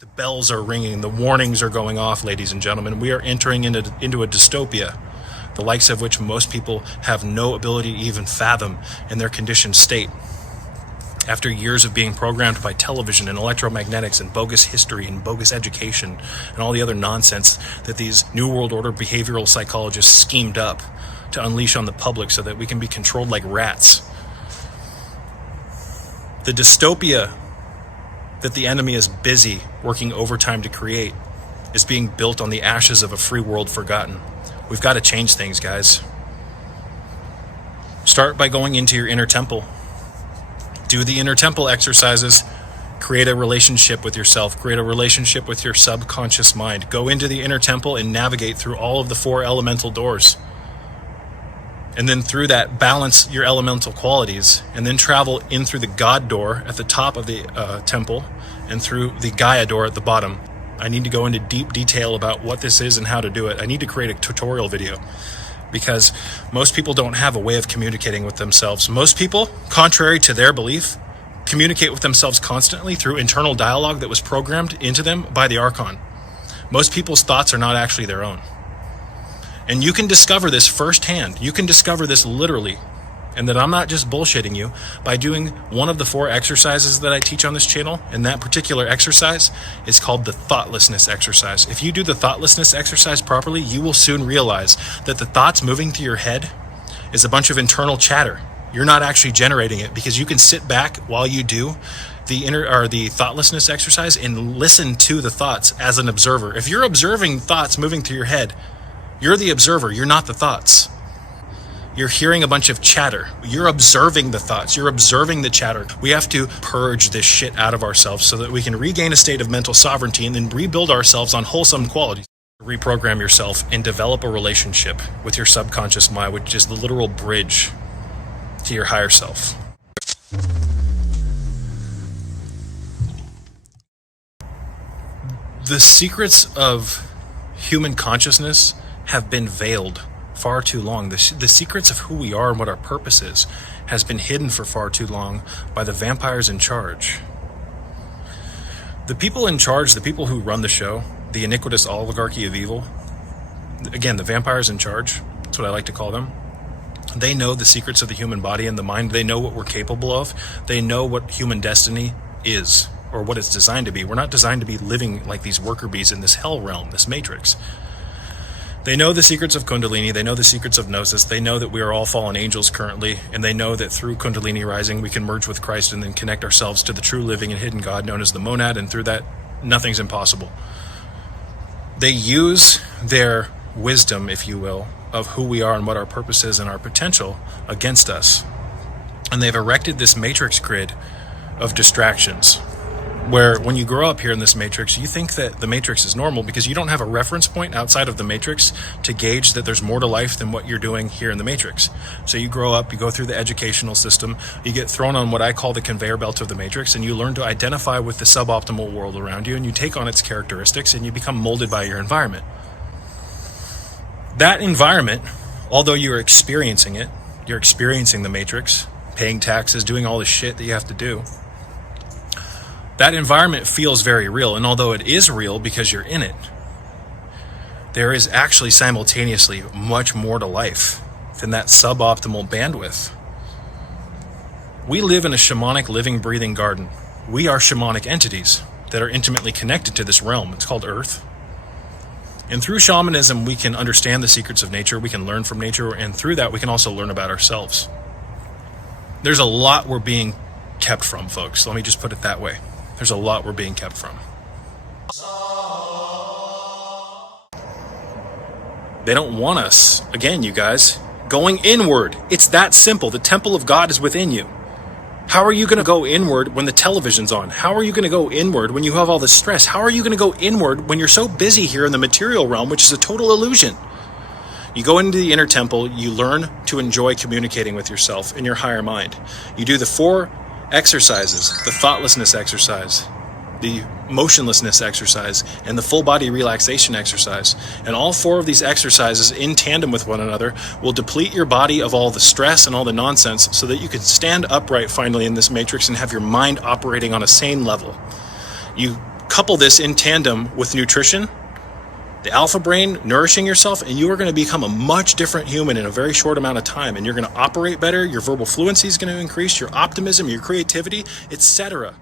The bells are ringing, the warnings are going off, ladies and gentlemen. We are entering into a dystopia, the likes of which most people have no ability to even fathom in their conditioned state. After years of being programmed by television and electromagnetics and bogus history and bogus education and all the other nonsense that these New World Order behavioral psychologists schemed up to unleash on the public so that we can be controlled like rats. The dystopia that the enemy is busy working overtime to create is being built on the ashes of a free world forgotten. We've got to change things, guys. Start by going into your inner temple. Do the inner temple exercises. Create a relationship with yourself. Create a relationship with your subconscious mind. Go into the inner temple and navigate through all of the 4 elemental doors. And then through that, balance your elemental qualities, and then travel in through the God door at the top of the temple and through the Gaia door at the bottom. I need to go into deep detail about what this is and how to do it. I need to create a tutorial video because most people don't have a way of communicating with themselves. Most people, contrary to their belief, communicate with themselves constantly through internal dialogue that was programmed into them by the Archon. Most people's thoughts are not actually their own. And you can discover this firsthand. You can discover this literally. And that I'm not just bullshitting you by doing one of the 4 exercises that I teach on this channel. And that particular exercise is called the thoughtlessness exercise. If you do the thoughtlessness exercise properly, you will soon realize that the thoughts moving through your head is a bunch of internal chatter. You're not actually generating it because you can sit back while you do the thoughtlessness exercise and listen to the thoughts as an observer. If you're observing thoughts moving through your head, you're the observer, you're not the thoughts. You're hearing a bunch of chatter. You're observing the thoughts. You're observing the chatter. We have to purge this shit out of ourselves so that we can regain a state of mental sovereignty and then rebuild ourselves on wholesome qualities. Reprogram yourself and develop a relationship with your subconscious mind, which is the literal bridge to your higher self. The secrets of human consciousness have been veiled far too long. The secrets of who we are and what our purpose is has been hidden for far too long by the vampires in charge. The people in charge, the people who run the show, the iniquitous oligarchy of evil, again, the vampires in charge, that's what I like to call them. They know the secrets of the human body and the mind. They know what we're capable of. They know what human destiny is, or what it's designed to be. We're not designed to be living like these worker bees in this hell realm, this matrix. They know the secrets of kundalini. They know the secrets of gnosis. They know that we are all fallen angels currently, and they know that through kundalini rising, we can merge with Christ and then connect ourselves to the true living and hidden God known as the monad, and through that, nothing's impossible. They use their wisdom, if you will, of who we are and what our purpose is and our potential against us. And they've erected this matrix grid of distractions, where when you grow up here in this matrix, you think that the matrix is normal because you don't have a reference point outside of the matrix to gauge that there's more to life than what you're doing here in the matrix. So you grow up, you go through the educational system, you get thrown on what I call the conveyor belt of the matrix, and you learn to identify with the suboptimal world around you, and you take on its characteristics, and you become molded by your environment. That environment, although you're experiencing it, you're experiencing the matrix, paying taxes, doing all the shit that you have to do, that environment feels very real, and although it is real because you're in it, there is actually simultaneously much more to life than that suboptimal bandwidth. We live in a shamanic living, breathing garden. We are shamanic entities that are intimately connected to this realm. It's called Earth. And through shamanism, we can understand the secrets of nature, we can learn from nature, and through that, we can also learn about ourselves. There's a lot we're being kept from, folks. Let me just put it that way. There's a lot we're being kept from. They don't want us, again, you guys, going inward. It's that simple. The temple of God is within you. How are you going to go inward when the television's on? How are you going to go inward when you have all this stress? How are you going to go inward when you're so busy here in the material realm, which is a total illusion? You go into the inner temple, you learn to enjoy communicating with yourself in your higher mind. You do the 4 exercises, the thoughtlessness exercise, the motionlessness exercise, and the full body relaxation exercise. And all 4 of these exercises in tandem with one another will deplete your body of all the stress and all the nonsense so that you can stand upright finally in this matrix and have your mind operating on a sane level. You Couple this in tandem with nutrition, the alpha brain, nourishing yourself, and you are going to become a much different human in a very short amount of time. And you're going to operate better. Your verbal fluency is going to increase, your optimism, your creativity, etc.